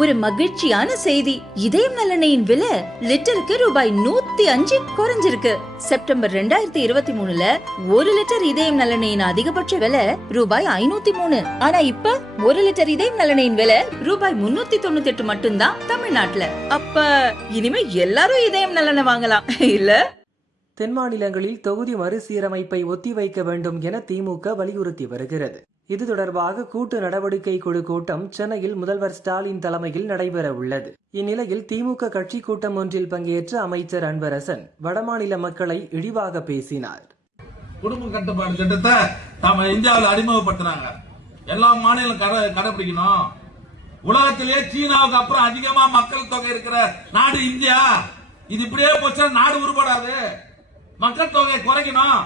ஒரு மகிழ்ச்சியான செய்தி. இதயம் நல்லெண்ணெயின் விலை லிட்டருக்கு ரூபாய் 105 குறைஞ்சிருக்கு. செப்டம்பர் 2023ல 1 லிட்டர் இதயம் நல்லெண்ணெயின் அதிகபட்ச விலை ரூபாய் 503. ஆனா இப்ப 1 லிட்டர் இதயம் நல்லெண்ணெயின் விலை ரூபாய் 398 மட்டும்தான் தமிழ்நாட்டுல. அப்ப இனிமே எல்லாரும் இதயம் நல்லெண்ணெய் வாங்கலாம் இல்ல? தென் மாநிலங்களில் தொகுதி மறுசீரமைப்பை ஒத்திவைக்க வேண்டும் என திமுக வலியுறுத்தி வருகிறது. இது தொடர்பாக கூட்டு நடவடிக்கை குழு கூட்டம் சென்னையில் முதல்வர் ஸ்டாலின் தலைமையில் நடைபெற உள்ளது. இந்நிலையில் திமுக கட்சி கூட்டம் ஒன்றில் பங்கேற்ற அமைச்சர் அன்பரசன் வடமாநில மக்களை இழிவாக பேசினார். குடும்ப கட்டுப்பாடு திட்டத்தை நாம இந்தியாவில் அறிமுகப்படுத்துறாங்க. எல்லா மாநிலம் கடைபிடிக்கணும். உலகத்திலேயே சீனாவுக்கு அப்புறம் அதிகமா மக்கள் தொகை இருக்கிற நாடு இந்தியா. இது இப்படியே போச்சா நாடு உருப்படாது. மக்கள் தொகையை குறைக்கணும்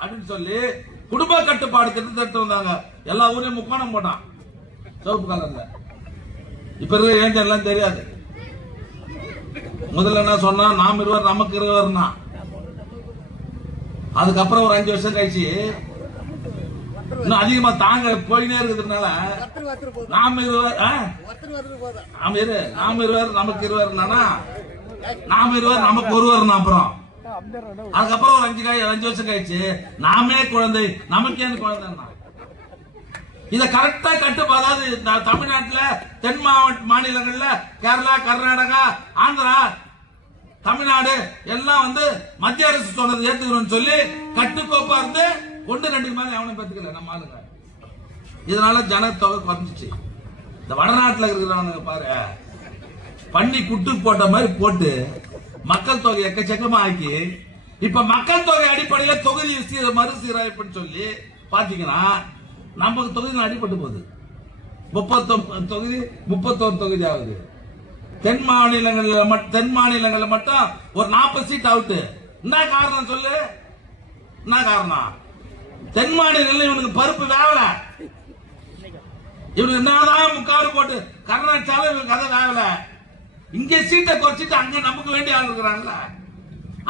அப்படின்னு சொல்லி குடும்ப கட்டுப்பாடு திட்டத்தை எடுத்து வந்தாங்க. எல்லா ஊரையும் முக்கோணம் போட்டான் சிவப்பு கலர்ல. இப்ப இருக்கிற ஏன் எல்லாம் தெரியாது. முதல்ல என்ன சொன்னா, நாம் இருவர் நமக்கு இருவர்னா. அதுக்கப்புறம் ஒரு 5 வருஷம் கழிச்சு இன்னும் அதிகமா தாங்க போயினே இருக்கிறதுனால நாம் இருவர் நமக்கு இருவர், நாம் இருவர் நமக்கு ஒருவர். அப்புறம் அதுக்கப்புறம் ஒரு 5 வருஷம் கழிச்சு நாமே குழந்தை நமக்கே குழந்தை. இத கரெக்டா அதாவது தமிழ்நாட்டுல தென் மாநிலங்கள்ல கேரளா, கர்நாடகா, ஆந்திரா, தமிழ்நாடு எல்லாம் மத்திய அரசு சொன்னது ஏத்துக்கணும்னு சொல்லி கட்டுக்கோப்பா இருந்து 1-2 மேல எவனும் பெற்றுக்கல நம்ம ஆளுங்க. இதனால ஜனத்தொகை குறைஞ்சிச்சு. இந்த வடநாட்டுல இருக்கிறவங்க பாரு, பண்ணி குட்டு போட்ட மாதிரி போட்டு மக்கள் தொகை எக்கச்சக்கமா ஆக்கி இப்ப மக்கள் தொகை அடிப்படையில் தொகுதி மறுசீரமைப்புன்னு சொல்லி பாத்தீங்கன்னா நமக்கு தொகுதி அடிபட்டு போகுது. 31 தொகுதி ஆகுது. தென் மாநிலங்கள்ல மட்டும் ஒரு 40 சீட் அவுட்டு. என்ன காரணம் சொல்லு? என்ன காரணம்? தென் மாநிலங்கள்ல இவனுக்கு பருப்பு வேவல. இவனுக்கு என்னதான் முக்காடு போட்டு கர்நாடகால இவனுக்கு கதை வேவல. இங்க சீட்டை குறைச்சிட்டு அங்க நமக்கு வேண்டிய ஆள் இருக்கிறாங்கல்ல,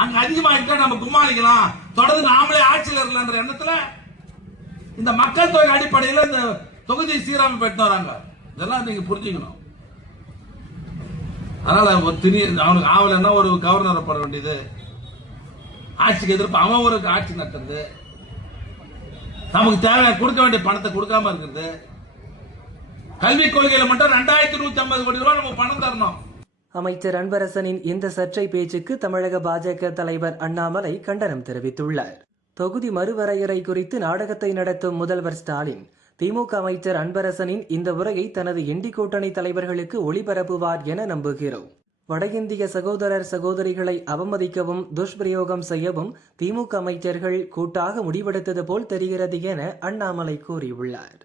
அங்க அதிகமாகிட்டா நம்ம கும்மாளிக்கலாம், தொடர்ந்து நாமளே ஆட்சியில் இருக்கலான்ற எண்ணத்துல இந்த மக்கள் தொகை அடிப்படையில் இந்த தொகுதி சீரமைப்பு எடுத்து வராங்க. இதெல்லாம் நீங்க புரிஞ்சுக்கணும். அதனால அவனுக்கு ஆவலன்னா ஒரு கவர்னரை போட வேண்டியது, ஆட்சிக்கு எதிர்ப்பு அவன் ஒரு ஆட்சி நடத்துறது, நமக்கு தேவை கொடுக்க வேண்டிய பணத்தை கொடுக்காம இருக்கிறது. கல்விக் கொள்கையில மட்டும் 2150 கோடி ரூபாய் நம்ம பணம் தரணும். அமைச்சர் அன்பரசனின் இந்த சர்ச்சை பேச்சுக்கு தமிழக பாஜக தலைவர் அண்ணாமலை கண்டனம் தெரிவித்துள்ளார். தொகுதி மறுவரையறை குறித்து நாடகத்தை நடத்தும் முதல்வர் ஸ்டாலின் திமுக அமைச்சர் அன்பரசனின் இந்த உரையை தனது இண்டி கூட்டணி தலைவர்களுக்கு ஒளிபரப்புவார் என நம்புகிறோம். வட இந்திய சகோதரர் சகோதரிகளை அவமதிக்கவும் துஷ்பிரயோகம் செய்யவும் திமுக அமைச்சர்கள் கூட்டாக முடிவெடுத்தது போல் தெரிகிறது என அண்ணாமலை கூறியுள்ளார்.